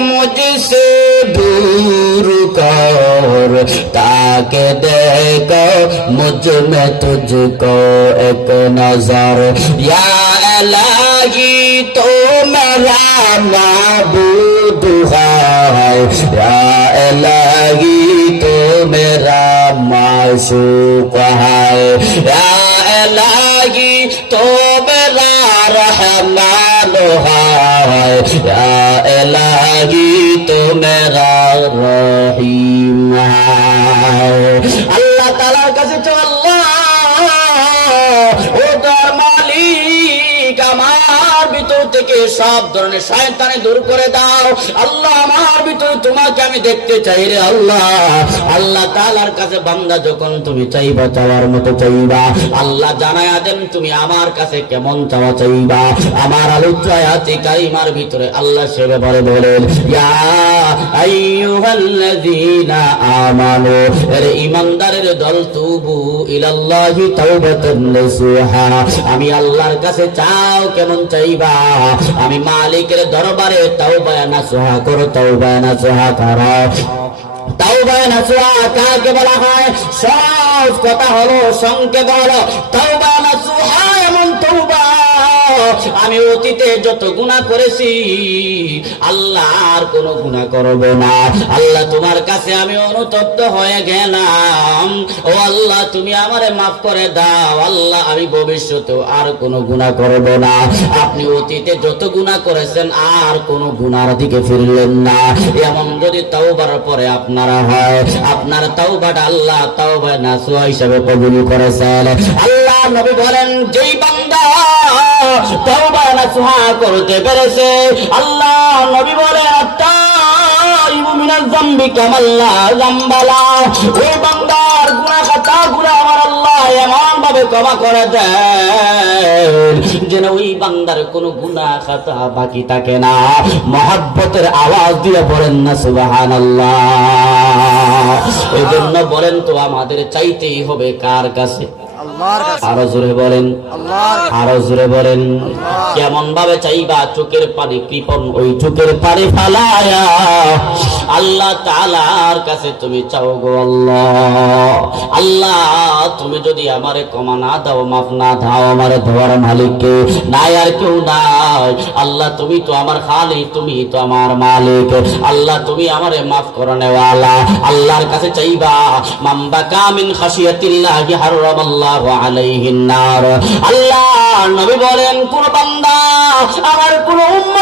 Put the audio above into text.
मुझसे दूर कर, ताके देखो मुझमें तुझको एक नज़र। या इलाही तो मेरा माबूद है। या इलाही तो मेरा माशूक है। या इलाही तो मेरा रहमान है। কাছে তো আল্লাহ। ও তার ভিতর থেকে সব ধরনের শয়তানি দূর করে দাও। আল্লাহ আমার ভিতর তোমাকে আমি দেখতে চাই রে আল্লাহ। আল্লাহ তালার কাছে বান্দা যখন তুমি চাইবা, চাওয়ার মতো চাইবা, আল্লাহ জানায় দেন তুমি আমার কাছে কেমন চাওয়া চাইবা। আমার আলোচনায় আছে কারিমার ভিতরে আল্লাহ সে ব্যাপারে বলেন আমি আল্লাহর কাছে চাও কেমন চাইবা? আমি মালিকের দরবারে নাসুহা করো তাওবা নাসুহা করো। হলো তাওবা নাসুহা এমন তওবা। আমি অতীতে যত গুনাহ করেছি, আল্লাহ আর কোনো গুনাহ করব না। আল্লাহ তোমার কাছে আমি অনুতপ্ত হয়ে গেলাম। আল্লাহ, তুমি আমারে মাফ করে দাও। আল্লাহ, আমি ভবিষ্যতে আর কোনো গুনাহ করব না। আপনি অতীতে যত গুনাহ করেছেন, আর কোনো গুনার দিকে ফিরলেন না। এমন যদি তাওবার পরে আপনারা হয়, আপনার তাওবাটা আল্লাহ তাওবা নাসুয়া হিসাবে কবুল করেছেন। আল্লাহ নবী বলেন, যেই বান্দা তাওবা নাসুহা করতে পেরেছে, আল্লাহ নবী বলেন আত্তাইবু মিনাল যামবি কামাল্লা যামবালা ওই ভাবে ক্ষমা করে দেন। যেন ওই বান্দার কোনো গুনা খাতা বাকি থাকে না। মহাব্বতের আওয়াজ দিয়ে বলেন না, সুবহানাল্লাহ। এই জন্য বলেন তো, আমাদের চাইতেই হবে কার কাছে? আরও জোরে বলেন। আরও জোরে বলেন। কেমন ভাবে চাইবা চোখের পানি কৃপন ওই চোখের পানি ফালায়া। আল্লাহ তালার কাছে তুমি চাও গো আল্লাহ। আল্লাহ তুমি যদি আমারে ক্ষমা না দাও মাফ না দাও আমার ধোয়ার মালিককে নাই আর কেউ নাই। আল্লাহ তুমি তো আমার খালি তুমি তো আমার মালিক। আল্লাহ তুমি আমারে মাফ করে নেওয়ালা। আল্লাহর কাছে চাইবা মাম্বা কামিন খাসিয়াতিল্লাহি হারামাল্লাহু আলাইহিন নার। আল্লাহ নবী বলেন কোন বান্দা আমার কোন উম্মত